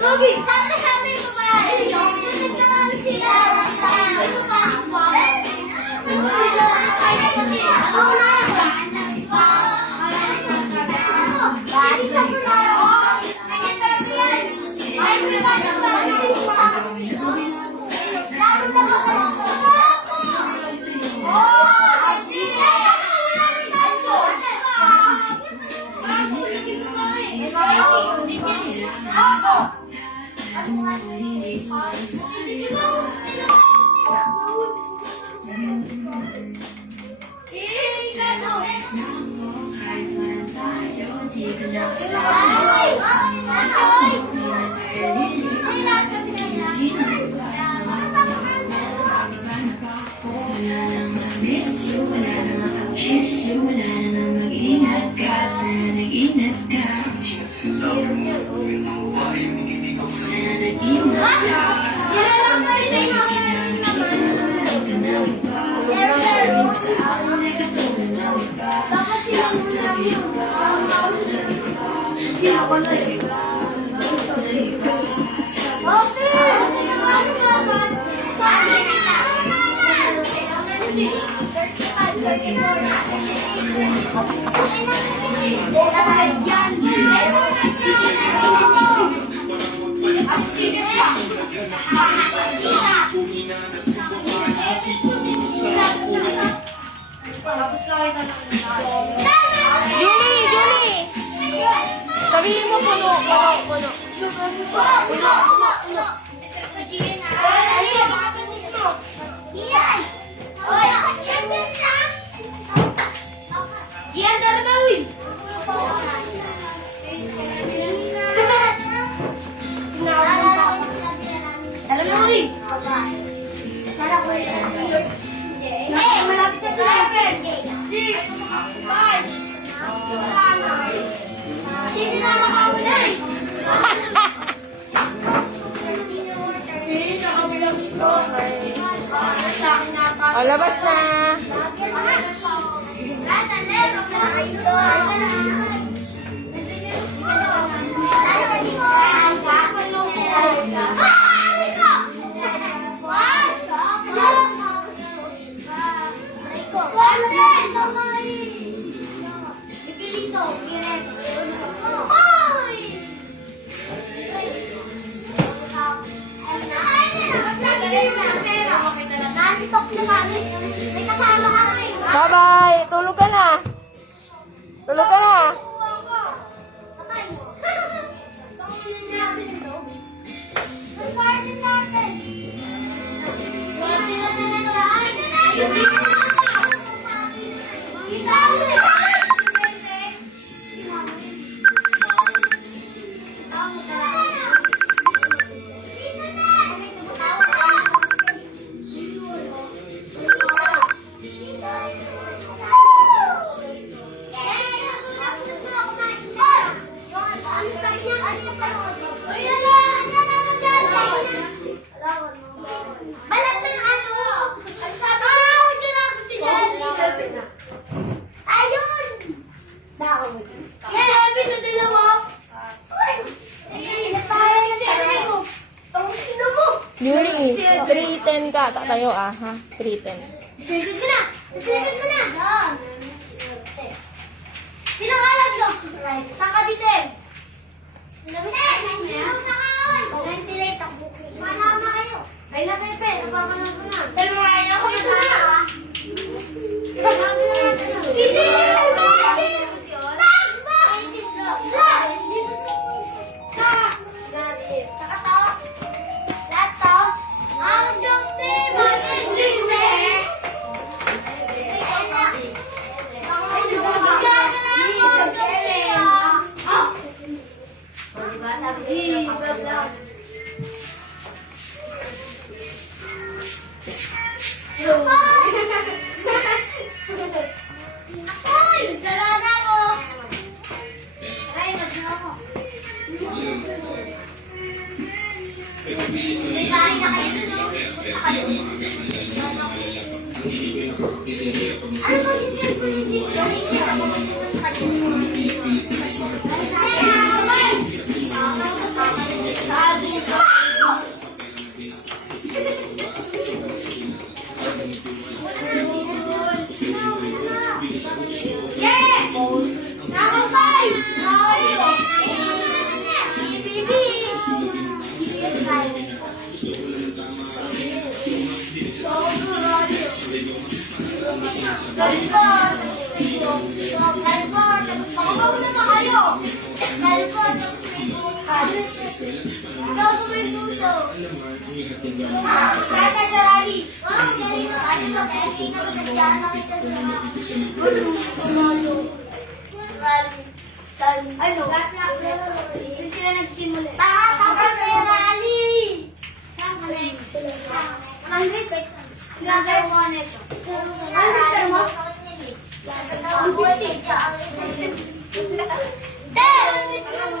Kobe, sabi ko ba? Nagkaroon sila sa ito ba? Julie! Sabihin mo puno. Iyan talaga, uy! Malapit na 11, 6, 5, sige na makawala eh. O, labas na. Bye-bye. Tulog ka na. Julie, 3:10 ka. Tayo ha. 3:10. Isilipid mo na! Bilang alag yun! Saan ka dito eh? Ventilate ang buki. Malama kayo. Ay na Pepe, napapanood ko na. Pero kaya ako ito na. Hindi! Ano ba yung Ikaw po may puso. Sana sa rally. Wow, galing. Ano ba? Kaya na magandaan nakita rally. Ano? Doon sila nagsimula. Tapos may rally. Saan ka na yun? 100. Nagagawa na ito. Ano mo? Ang buti. Ten!